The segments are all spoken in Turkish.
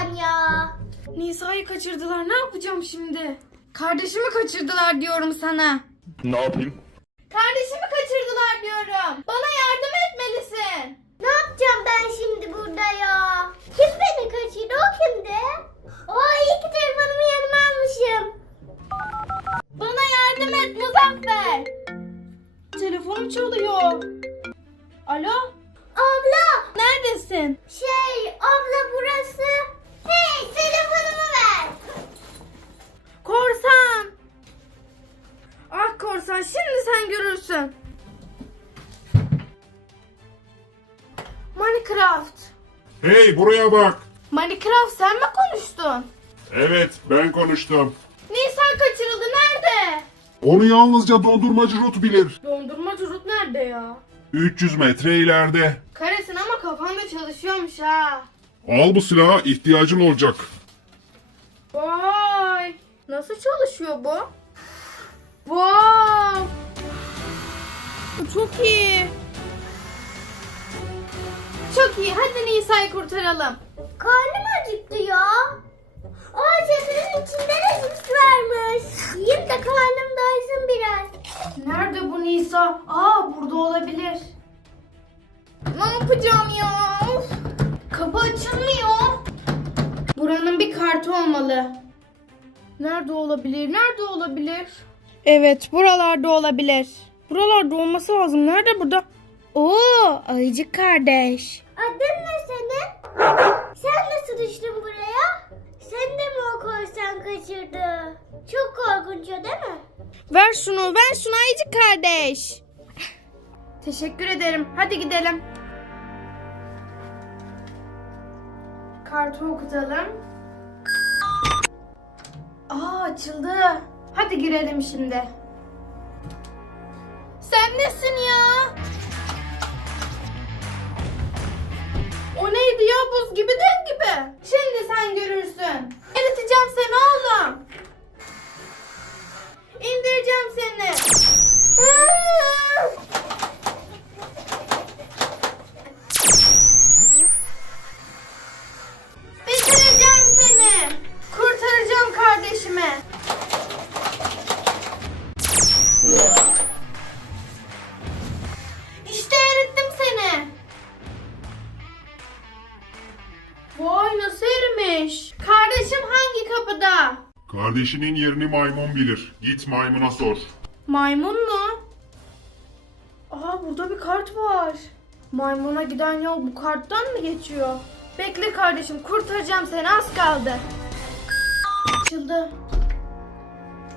lütfen ya. Nisa'yı kaçırdılar. Ne yapacağım şimdi? Kardeşimi kaçırdılar diyorum sana. Ne yapayım? Kardeşimi kaçırdılar diyorum. Bana yardım etmelisin. Ne yapacağım ben şimdi burada ya? Kim beni kaçırdı? O kimdi? O iyi ki telefonumu yanıma almışım. Bana yardım et Muzaffer. Telefonum çalıyor. Alo? Abla! Neredesin? Şey, abla burası. şimdi sen görürsün. Minecraft. Hey buraya bak. Minecraft sen mi konuştun? Evet ben konuştum. Nisan kaçırıldı nerede? Onu yalnızca dondurmacı rot bilir. dondurmacı rot nerede ya? 300 metre ileride. Karesin ama kafanda çalışıyormuş ha. Al bu silahı ihtiyacın olacak. Vay nasıl çalışıyor bu? Wow. Çok iyi. Çok iyi. Hadi Nisa'yı kurtaralım. Karnım acıktı ya. O cebinin şey içinde de cips varmış. Yiyeyim de karnım doysun biraz. Nerede bu Nisa? Aa burada olabilir. Ne yapacağım ya? Kapı açılmıyor. Buranın bir kartı olmalı. Nerede olabilir? Nerede olabilir? Evet buralarda olabilir. Buralarda olması lazım. Nerede burada? Oo ayıcık kardeş. Adın ne senin? Sen nasıl düştün buraya? Sen de mi o korsan kaçırdı? Çok korkunç o, değil mi? Ver şunu ver şunu ayıcık kardeş. Teşekkür ederim. Hadi gidelim. Kartı okutalım. Aa açıldı. Hadi girelim şimdi. Sen nesin ya? O neydi ya buz gibi den gibi? Şey Kardeşinin yerini maymun bilir. Git maymuna sor. Maymun mu? Aha burada bir kart var. Maymuna giden yol bu karttan mı geçiyor? Bekle kardeşim kurtaracağım seni az kaldı. Açıldı.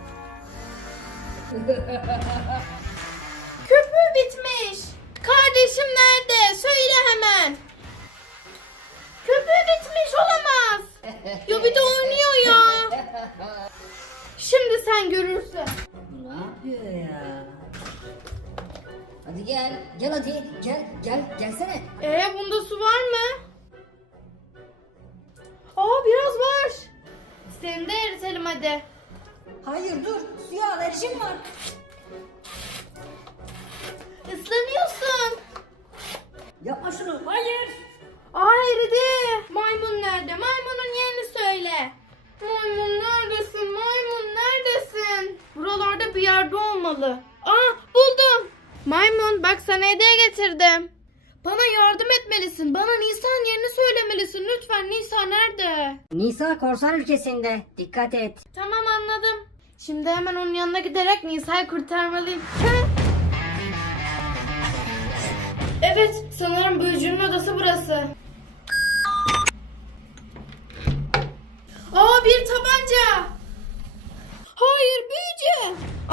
Köpüğü bitmiş. Kardeşim nerede? Söyle hemen. Köpüğü bitmiş olamaz. Ya bir de oynuyor ya. Şimdi sen görürsün. Ne yapıyor ya? Hadi gel, gel hadi, gel, gel, gelsene. Ee, bunda su var mı? Aa, biraz var. Seni de eritelim hadi. Hayır, dur. Suya alerjim var. Islanıyorsun. Yapma şunu. Hayır. Aa, eridi. Maymun nerede? Maymunun yerini söyle. yerde olmalı. Aa buldum. Maymun bak sana hediye getirdim. Bana yardım etmelisin. Bana Nisan yerini söylemelisin. Lütfen Nisa nerede? Nisa korsan ülkesinde. Dikkat et. Tamam anladım. Şimdi hemen onun yanına giderek Nisa'yı kurtarmalıyım. Ha? evet sanırım büyücünün odası burası. Aa bir tabanca.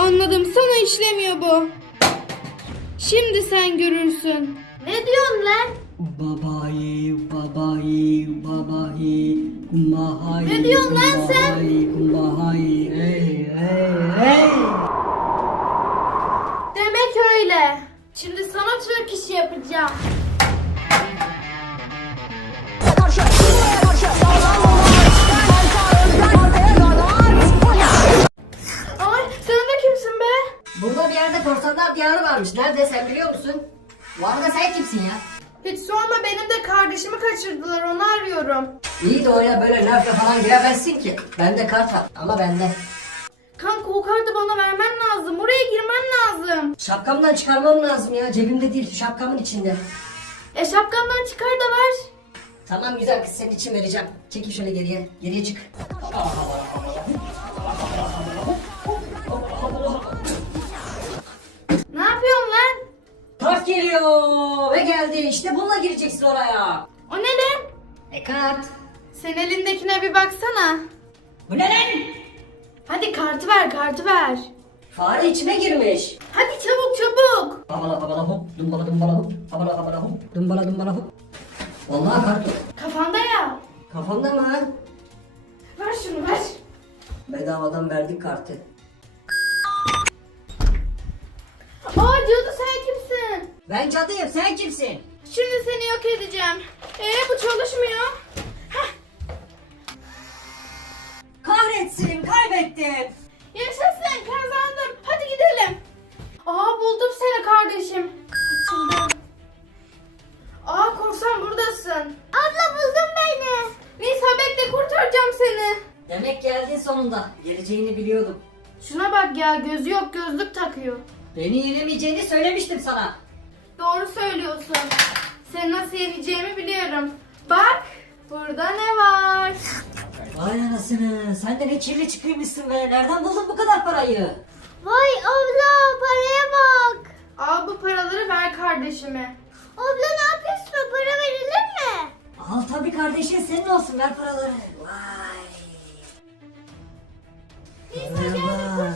Anladım sana işlemiyor bu. Şimdi sen görürsün. Ne diyorsun lan? Babayı, babayı, babayı, kumbahayı. Ne diyorsun lan sen? Kumbahayı, hey, hey, hey. Demek öyle. Şimdi sana Türk işi yapacağım. varmış. Nerede sen biliyor musun? Bu sen kimsin ya? Hiç sorma benim de kardeşimi kaçırdılar onu arıyorum. İyi de oraya böyle nerede falan giremezsin ki. Bende kart var ama bende. Kanka o kartı bana vermen lazım. Buraya girmen lazım. Şapkamdan çıkarmam lazım ya. Cebimde değil şapkamın içinde. E şapkamdan çıkar da ver. Tamam güzel kız sen için vereceğim. Çekil şöyle geriye. Geriye çık. Allah Allah. geliyor ve geldi işte bununla gireceksin oraya. O ne lan? E kart. Sen elindekine bir baksana. Bu ne lan? Hadi kartı ver kartı ver. Fare içime girmiş. Hadi çabuk çabuk. Abala abala hop dumbala dumbala hop. Abala abala hop dumbala dumbala hop. Vallahi kart yok. Kafanda ya. Kafanda mı? Ver şunu ver. Bedavadan verdik kartı. Aa diyorsun. Ben cadıyım sen kimsin? Şimdi seni yok edeceğim. Eee bu çalışmıyor. Heh. Kahretsin kaybettim. Yaşasın kazandım. Hadi gidelim. Aa buldum seni kardeşim. İçimden. Aa korsan buradasın. Abla buldum beni. Neyse bekle kurtaracağım seni. Demek geldin sonunda. Geleceğini biliyordum. Şuna bak ya gözü yok gözlük takıyor. Beni yenemeyeceğini söylemiştim sana. Doğru söylüyorsun. Seni nasıl yemeyeceğimi biliyorum. Bak burada ne var? Vay anasını. Sen de ne kirli çıkıyormuşsun be. Nereden buldun bu kadar parayı? Vay abla paraya bak. Al bu paraları ver kardeşime. Abla ne yapıyorsun? Para verilir mi? Al tabi kardeşin senin olsun ver paraları. Vay. Biz hocam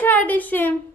kardeşim.